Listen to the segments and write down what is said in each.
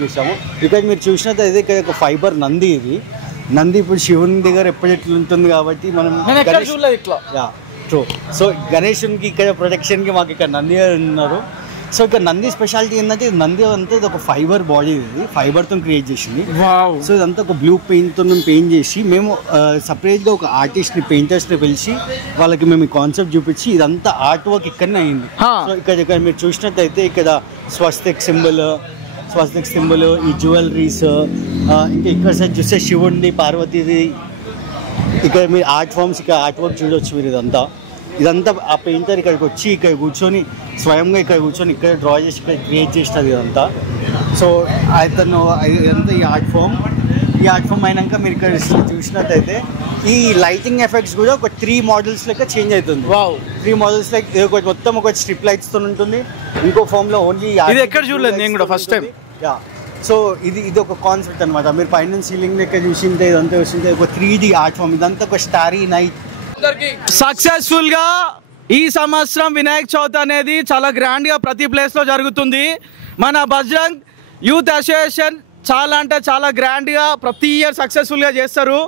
చూసాము. ఇక్కడ మీరు చూసినట్లయితే ఇక్కడ ఒక ఫైబర్ నంది, ఇది నంది ఇప్పుడు శివుని దగ్గర ఎప్పుడు ఎట్లా ఉంటుంది కాబట్టి మనం ట్రూ. సో గణేశునికి ఇక్కడ ప్రొటెక్షన్కి మాకు ఇక్కడ నంది ఉన్నారు. సో ఇక్కడ నంది స్పెషాలిటీ ఏంటంటే నంది అంతా ఇది ఒక ఫైబర్ బాడీ, ఇది ఫైబర్తో క్రియేట్ చేసింది. సో ఇదంతా ఒక బ్లూ పెయింట్తో మేము పెయింట్ చేసి మేము సపరేట్గా ఒక ఆర్టిస్ట్ని పెయింటర్స్ని పిలిచి వాళ్ళకి మేము ఈ కాన్సెప్ట్ చూపించి ఇదంతా ఆర్ట్ వర్క్ ఇక్కడనే అయింది. సో ఇక్కడ మీరు చూసినట్టయితే ఇక్కడ స్వస్తిక్ సింబల్, ఈ జ్యువెలరీస్, ఇంకా ఇక్కడ సైడ్ చూస్తే శివుడిని, పార్వతీది, ఇక్కడ మీరు ఆర్ట్ ఫామ్స్, ఇక్కడ ఆర్ట్ వర్క్ చూడవచ్చు. మీరు ఇదంతా ఆ పెయింటర్ ఇక్కడికి వచ్చి ఇక్కడ కూర్చొని స్వయంగా ఇక్కడ కూర్చొని ఇక్కడ డ్రా చేసి ఇక్కడ క్రియేట్ చేస్తుంది ఇదంతా. సో అతను ఇదంతా ఈ ఆర్ట్ ఫామ్ అయినాక మీరు ఇక్కడ చూసినట్టయితే ఈ లైటింగ్ ఎఫెక్ట్స్ కూడా ఒక 3 మోడల్స్ లెక్క చేంజ్ అవుతుంది. 3 మోడల్స్ లైక్ మొత్తం ఒక స్ట్రిప్ లైట్స్తో ఉంటుంది. ఇంకో ఫామ్లో ఓన్లీ ఎక్కడ చూడలేదు నేను కూడా ఫస్ట్ టైం. సో ఇది ఒక కాన్సెప్ట్ అనమాట. మీరు పైన సీలింగ్ లెక్క చూసింటే ఇదంతా చూసింటే ఒక 3D ఆర్ట్ ఫామ్, ఇదంతా ఒక స్టారీ నైట్. సక్సెస్ఫుల్ గా ఈ సంవత్సరం వినాయక చవితి అనేది చాలా గ్రాండ్ గా ప్రతి ప్లేస్ లో జరుగుతుంది. మన బజరంగ్ యూత్ అసోసియేషన్ చాలా అంటే చాలా గ్రాండ్ గా ప్రతి ఇయర్ సక్సెస్ఫుల్ గా చేస్తారు.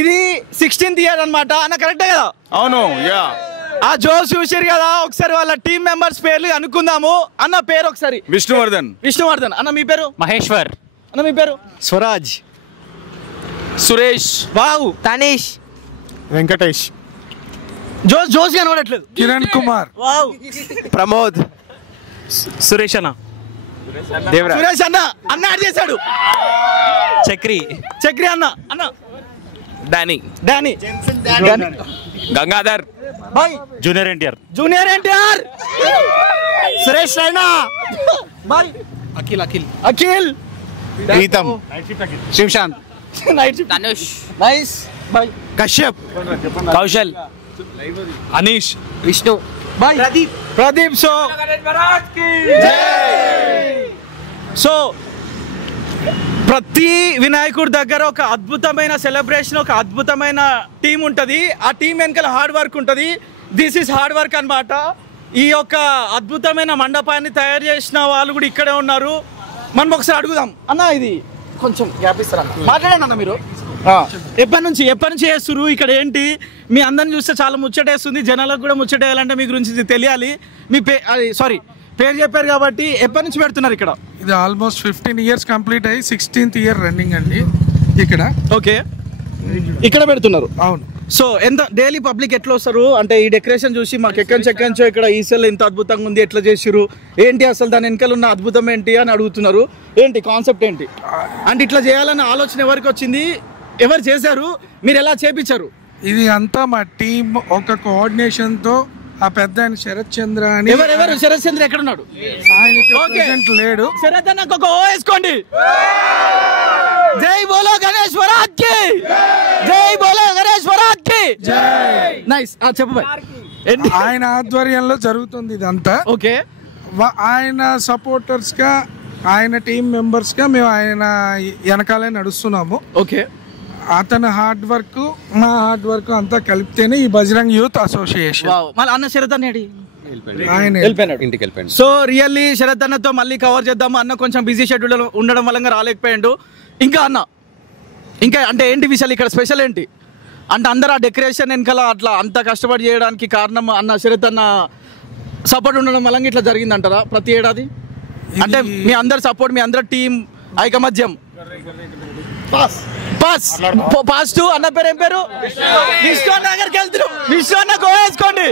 ఇది 16th ఇయర్ అనమాట అన్న, కరెక్టే కదా? అవును. ఆ జోష్ చూసారు కదా, ఒకసారి వాళ్ళ టీమ్ మెంబర్స్ పేర్లు అనుకుందాము. అన్న పేరు ఒకసారి. విష్ణువర్ధన్. అన్న మీ పేరు? మహేశ్వర్. అన్న మీ పేరు? స్వరాజ్. సురేష్. వావ్. తనీష్. వెంకటేష్. జోష్ కనబడట్లేదు. కిరణ్ కుమార్. వావ్. ప్రమోద్. సురేష్ అన్న. సురేష్ అన్న యాడ్ చేశాడు. చక్రి అన్న. Danny. Gangadhar. Junior NTR. Suresh Raina. Akhil. Pritam. Shivashant. Nice. Kashyap. Kaushal. Anish. Vishnu. Pradeep. So ప్రతి వినాయకుడి దగ్గర ఒక అద్భుతమైన సెలబ్రేషన్, ఒక అద్భుతమైన టీం ఉంటుంది. ఆ టీం వెనకాల హార్డ్ వర్క్ ఉంటుంది. దిస్ ఈస్ హార్డ్ వర్క్ అనమాట. ఈ యొక్క అద్భుతమైన మండపాన్ని తయారు చేసిన వాళ్ళు కూడా ఇక్కడే ఉన్నారు. మనం ఒకసారి అడుగుదాం. అన్న ఇది కొంచెం గ్యాప్ ఇస్తారా? మాట్లాడండి అన్న. మీరు ఎప్పటి నుంచి చేస్తున్నారు ఇక్కడ? ఏంటి మీ అందరిని చూస్తే చాలా ముచ్చటేస్తుంది, జనాలకు కూడా ముచ్చటేయాలంటే మీ గురించి తెలియాలి. మీ పేరు చెప్పారు కాబట్టి ఎప్పటి నుంచి పెడుతున్నారు ఇక్కడ? ఇది ఆల్మోస్ట్ 15 years కంప్లీట్ అయ్యి 16th year రన్నింగ్ అండి ఇక్కడ. ఓకే, ఇక్కడ పెడుతున్నారు. అవును. సో ఎంత డైలీ పబ్లిక్ ఎట్లా వస్తారు అంటే ఈ డెకరేషన్ చూసి మాకు ఎక్కంచో ఇక్కడ ఈసెల్ ఇంత అద్భుతంగా ఉంది, ఎట్లా చేసిరు, ఏంటి అసలు దాని వెనకాల ఉన్న అద్భుతం ఏంటి అని అడుగుతున్నారు. ఏంటి కాన్సెప్ట్ ఏంటి అంటే ఇట్లా చేయాలన్న ఆలోచన ఎవరికి వచ్చింది, ఎవరు చేశారు, మీరు ఎలా చేపించారు? ఇది అంతా మా టీమ్ ఒక కోఆర్డినేషన్ తో. ఆ పెద్ద ఆయన శరత్ చంద్ర అని. ఎవరు శరత్ చంద్ర ఎక్కడ ఉన్నాడు? ఆయన లేడు. శరత్ అన్న ఒక ఓ వేసుకోండి. జై బోలో గణేష్ వరాజ్ కి జై. బోలో గణేష్ వరాజ్ కి జై. నైస్. చెప్పు. ఆయన ఆధ్వర్యంలో జరుగుతుంది ఇదంతా. ఓకే. ఆయన సపోర్టర్స్ గా, ఆయన టీమ్ మెంబర్స్ గా మేము ఆయన వెనకాలే నడుస్తున్నాము. ఓకే. అతని హార్డ్ వర్క్, మా హార్డ్ వర్క్ అంతా కలిపితేనే ఈ బజరంగ్ యూత్ అసోసియేషన్. అన్న శరత్ అన్న ఇంటికి వెళ్ళిపోయాడు. సో రియల్లీ శరత్ అన్నతో మళ్ళీ కవర్ చేద్దాము. అన్న కొంచెం బిజీ షెడ్యూల్ ఉండడం వల్ల రాలేకపోయాడు. ఇంకా అంటే ఏంటి విషయాలు ఇక్కడ స్పెషల్ ఏంటి అంటే అందరు ఆ డెకరేషన్ వెనకాల అట్లా అంత కష్టపడి చేయడానికి కారణం అన్న శరత్ అన్న సపోర్ట్ ఉండడం వల్ల ఇట్లా జరిగిందంటారా ప్రతి ఏడాది? అంటే మీ అందరు సపోర్ట్, మీ అందరు టీం ఐకమత్యం. పాజిటివ్. అన్న పేరు ఏం పేరు? విష్ణు అన్న దగ్గరికి వెళ్తున్నాం. విష్ణు అన్న వేసుకోండి.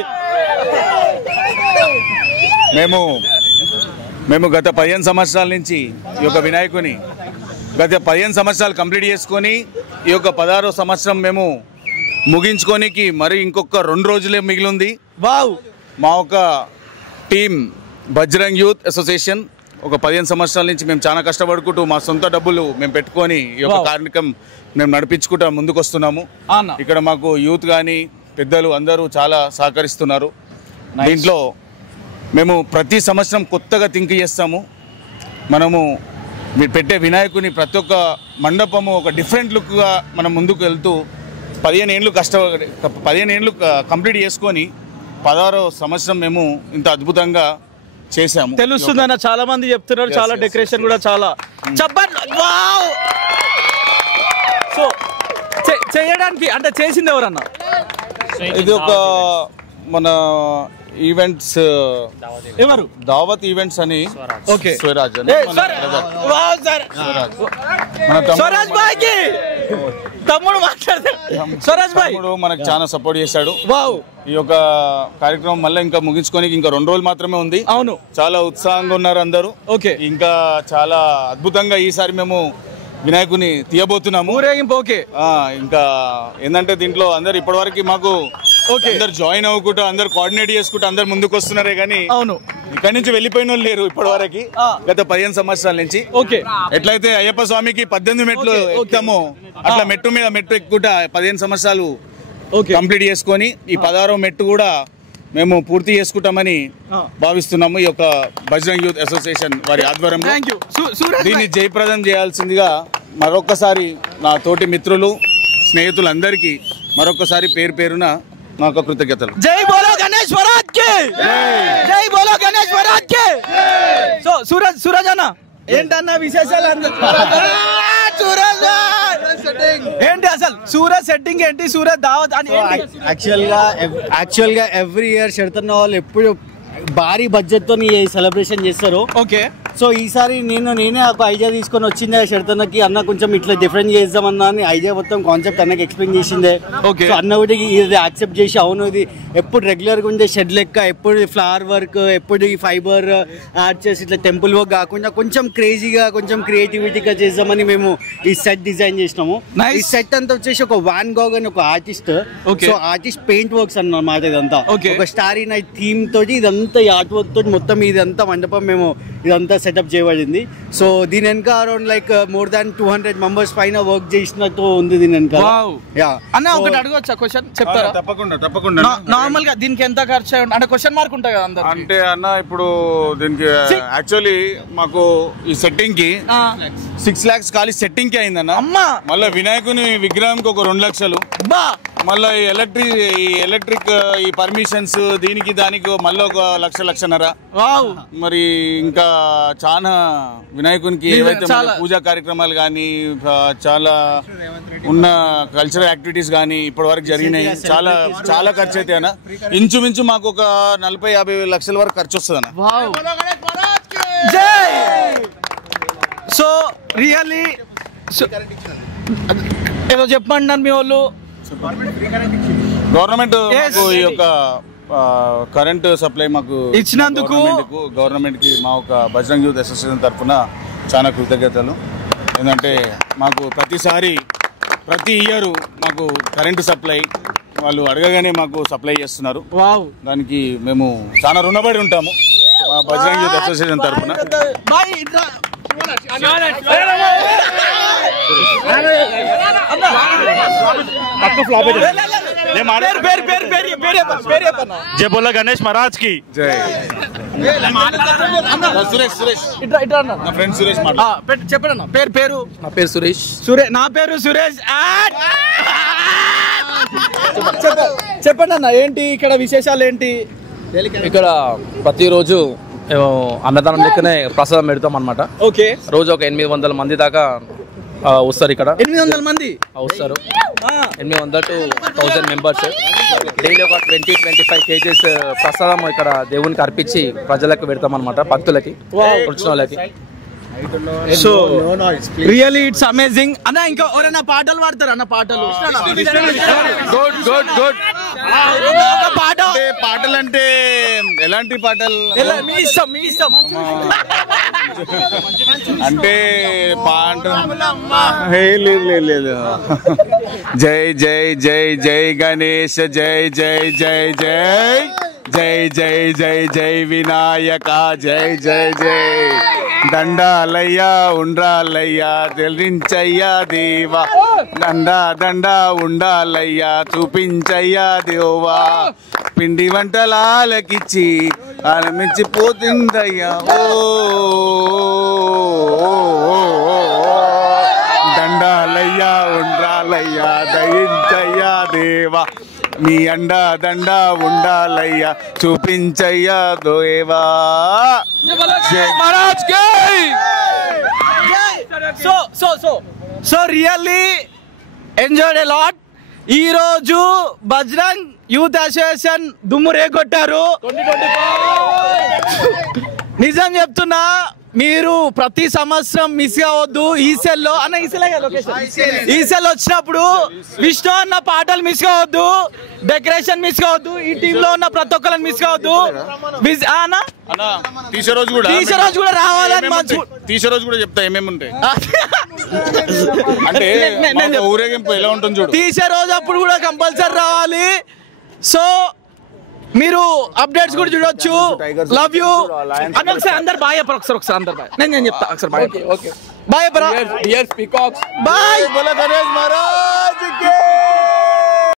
మేము గత 15 సంవత్సరాల నుంచి ఈ యొక్క వినాయకుని గత 15 సంవత్సరాలు కంప్లీట్ చేసుకొని ఈ యొక్క 16వ సంవత్సరం మేము ముగించుకోనికి మరి ఇంకొక 2 రోజులే మిగిలింది. వావ్. మా ఒక టీం బజరంగ్ యూత్ అసోసియేషన్ ఒక 15 సంవత్సరాల నుంచి మేము చాలా కష్టపడుకుంటూ మా సొంత డబ్బులు మేము పెట్టుకొని ఈ యొక్క కార్యక్రమం మేము నడిపించుకుంటూ ముందుకు వస్తున్నాము. ఇక్కడ మాకు యూత్ కానీ పెద్దలు అందరూ చాలా సహకరిస్తున్నారు. దీంట్లో మేము ప్రతి సంవత్సరం కొత్తగా థింక్ చేస్తాము. మనము మీరు పెట్టే వినాయకుని ప్రతి ఒక్క మండపము ఒక డిఫరెంట్ లుక్గా మనం ముందుకు వెళ్తూ 15 ఏళ్ళు కంప్లీట్ చేసుకొని 16వ సంవత్సరం మేము ఇంత అద్భుతంగా చేశాము. తెలుస్తుందన్న చాలా మంది చెప్తున్నారు, చాలా డెకరేషన్ కూడా చాలా చప్పట్లు. వావ్. సో చేయడానికి అంటే చేసింది ఎవరన్నా? ఇది ఒక మన ఈవెంట్స్ ఎవరు? దావత్ ఈవెంట్స్ అని. ఓకే. స్వరాజ్ అని స్వరాజ్ భాయ్ కి తమ్ముడు మాట్లాడతాడు. స్వరాజ్ భాయ్ మనకు చాలా సపోర్ట్ చేశాడు. వావ్. ఈ యొక్క కార్యక్రమం మళ్ళీ ఇంకా ముగించుకొని ఇంకా 2 రోజులు మాత్రమే ఉంది. అవును. చాలా ఉత్సాహంగా ఉన్నారు అందరూ. ఓకే. ఇంకా చాలా అద్భుతంగా ఈసారి మేము వినాయకుని తీయబోతున్నాము. ఊరేగింపు. ఓకే. ఇంకా ఏంటంటే దీంట్లో అందరు ఇప్పటివరకు మాకు అందరు జాయిన్ అవ్వకుండా అందరు కోఆర్డినేట్ చేసుకుంటూ అందరు ముందుకు వస్తున్నారే కానీ అవును ఇక్కడ నుంచి వెళ్ళిపోయిన వాళ్ళు లేరు ఇప్పటివరకు. గత 15 సంవత్సరాల నుంచి. ఓకే. ఎట్లయితే అయ్యప్ప స్వామికి 18 మెట్లు ఎక్కుతామో అట్లా మెట్టు మీద మెట్టు ఎక్కుంటా 15 సంవత్సరాలు కంప్లీట్ చేసుకొని ఈ 16వ మెట్టు కూడా మేము పూర్తి చేసుకుంటామని భావిస్తున్నాము. ఈ యొక్క బజరంగ్ యూత్ అసోసియేషన్ వారి ఆధ్వర్యంలో దీన్ని జయప్రదం చేయాల్సిందిగా మరొకసారి నా తోటి మిత్రులు స్నేహితులందరికీ మరొకసారి పేరు పేరున మా యొక్క కృతజ్ఞతలు. జై బోలో గణేష్ మహారాజ్ కి. జై బోలో గణేష్ మహారాజ్ కి. సో సూరజ్ అన్న ఏంటన్నా విశేషాలు? ఏంటి అసలు సూరజ్ సెట్టింగ్ ఏంటి? సూరజ్ దావత్ అని యాక్చువల్ గా ఎవ్రీ ఇయర్ శరతన్న వాళ్ళు ఎప్పుడు భారీ బడ్జెట్ తో సెలబ్రేషన్ చేస్తారు. ఓకే. సో ఈసారి నేనే ఒక ఐడియా తీసుకొని వచ్చిందే శరతన్నకి, అన్న కొంచెం ఇట్లా డిఫరెంట్ చేద్దామన్నా అని ఐడియా మొత్తం కాన్సెప్ట్ అన్నకి ఎక్స్ప్లెయిన్ చేసిందే. ఓకే. అన్న కూడా ఇది యాక్సెప్ట్ చేసి అవును ఇది ఎప్పుడు రెగ్యులర్ గా ఉండే షెడ్ లెక్క ఎప్పుడు ఫ్లవర్ వర్క్ ఎప్పుడు ఈ ఫైబర్ యాడ్ చేసి ఇట్లా టెంపుల్ వర్క్ కాకుండా కొంచెం క్రేజీగా కొంచెం క్రియేటివిటీగా చేద్దామని మేము ఈ సెట్ డిజైన్ చేసినాము. ఈ సెట్ అంతా వచ్చేసి ఒక వాన్ గాగ్ అని ఒక artist. So artist paint works అన్నమాట ఇదంతా. ఒక స్టారీ నైట్ థీమ్ తోటి ఇదంతా ఈ ఆర్ట్ వర్క్ తోటి మొత్తం ఇదంతా మండపం మేము ఇదంతా సెటప్ చేయబడింది. సో దీని వెనక around like more than 200 members పైన వర్క్ చేసినట్టు ఉంది దీని వెనక. అన్న ఒకటి అడగొచ్చా క్వశ్చన్ చెప్తారా? తప్పకుండా. నార్మల్ గా దీనికి ఎంత ఖర్చు అంటే క్వశ్చన్ మార్క్ ఉంటాయి కదా అందరూ. అంటే అన్న ఇప్పుడు దీనికి యాక్చువల్లీ మాకు ఈ సెట్టింగ్ కి 6 lakhs ఖాళీ సెట్టింగ్ కి అయిందన్న. మళ్ళీ వినాయకుని విగ్రహంకి ఒక 2 లక్షలు, మళ్ళీ ఎలక్ట్రిక్ ఈ పర్మిషన్స్ దీనికి దానికి మళ్ళీ ఒక 1,00,000-1,50,000. మరి ఇంకా చాలా వినాయకునికి ఏవైతే పూజా కార్యక్రమాలు కానీ చాలా ఉన్న కల్చరల్ యాక్టివిటీస్ కానీ ఇప్పటి వరకు జరిగినాయి. చాలా చాలా ఖర్చు అయితే అన్న ఇంచుమించు మాకు ఒక 40-50 లక్షల వరకు ఖర్చు వస్తుంది అన్న. సో రియల్లీ ఏదో చెప్పండి మీ వాళ్ళు. గవర్నమెంట్ ఈ యొక్క కరెంట్ సప్లై మాకు ఇచ్చినందుకు గవర్నమెంట్ కి మా ఒక బజరంగ్ యూత్ అసోసియేషన్ తరఫున చాలా కృతజ్ఞతలు. ఎందుకంటే మాకు ప్రతి ఇయర్ మాకు కరెంటు సప్లై వాళ్ళు అడగగానే మాకు సప్లై చేస్తున్నారు. దానికి మేము చాలా రుణపడి ఉంటాము మా బజరంగ్ యూత్ అసోసియేషన్ తరఫున. जय बोला गणेश महाराज की जय. సురేష్ నా ఫ్రెండ్ సురేష్ చెప్పండి అన్న. పేరు నా పేరు సురేష్. నా పేరు సురేష్. చెప్పండి అన్న ఏంటి ఇక్కడ విశేషాలు ఏంటి? ఇక్కడ ప్రతిరోజు అన్నదానం లెక్కనే ప్రసాదం పెడతాం అనమాట. ఓకే. రోజు ఒక 800 మంది దాకా వస్తారు. ఇక్కడ 800 మంది వస్తారు. 800 to 1000 మెంబర్స్. డైలీ ఒక 20-25 kgs ప్రసాదం ఇక్కడ దేవునికి అర్పించి ప్రజలకు పెడతాం అనమాట, భక్తులకి వచ్చిన వాళ్ళకి. సో రియల్లీ ఇట్స్ అమేజింగ్ అన్న. ఇంకా ఎవరైనా పాటలు పాడతారు అన్న? పాటలు పాటలు అంటే ఎలాంటి పాటలు? మీ ఇష్టం అంటే లేదు. జై జై జై జై గణేష్ జై జై జై జై జై జై జై జై వినాయక జై జై జై దండాలయ్యా ఉండ్రాలయ్యా తెల్లించయ్యా దేవా దండా ఉండాలయ్యా చూపించయ్యా దేవా పిండి వంటలాలకిచ్చి ఆనందించిపోతుందయ్యా ఓ దండాలయ్యా ఉండ్రాలయ్యా దయించయ్యా దేవా నీ అండా దండా ఉండాలయ్యా చూపించయ్యా దేవా. Maharaj so really enjoyed a lot. ఈ రోజు బజరంగ్ యూత్ అసోసియేషన్ దుమ్ము రేగొట్టారు. నిజం చెప్తున్నా, మీరు ప్రతి సంవత్సరం మిస్ కావద్దు. ఈసెల్లో అన్న ఈసెల్ వచ్చినప్పుడు విష్ణు అన్న పాటలు మిస్ కావద్దు, డెకరేషన్ మిస్ కావద్దు, ఈ టీమ్ లో ఉన్న ప్రతి ఒక్కరిని మిస్ కావద్దు. తీసే రోజు కూడా రావాలని తీసే రోజు కూడా చెప్తా ఏమేమి ఉంటాయి అంటే ఊరేగింపు ఎలా ఉంటుంది చూడు. తీసే రోజు అప్పుడు కూడా కంపల్సరీ రావాలి. సో మీరు అప్డేట్స్ కూడా చూడొచ్చు. Love you. ఒకసారి అందరు బాయ్ చెప్పరు. ఒకసారి అందరు బాయ్. నేను చెప్తా ఒకసారి బాయ్. బాయ్ చెప్పరా. Dear Peacocks. Bye. Ganesh Maharaj కి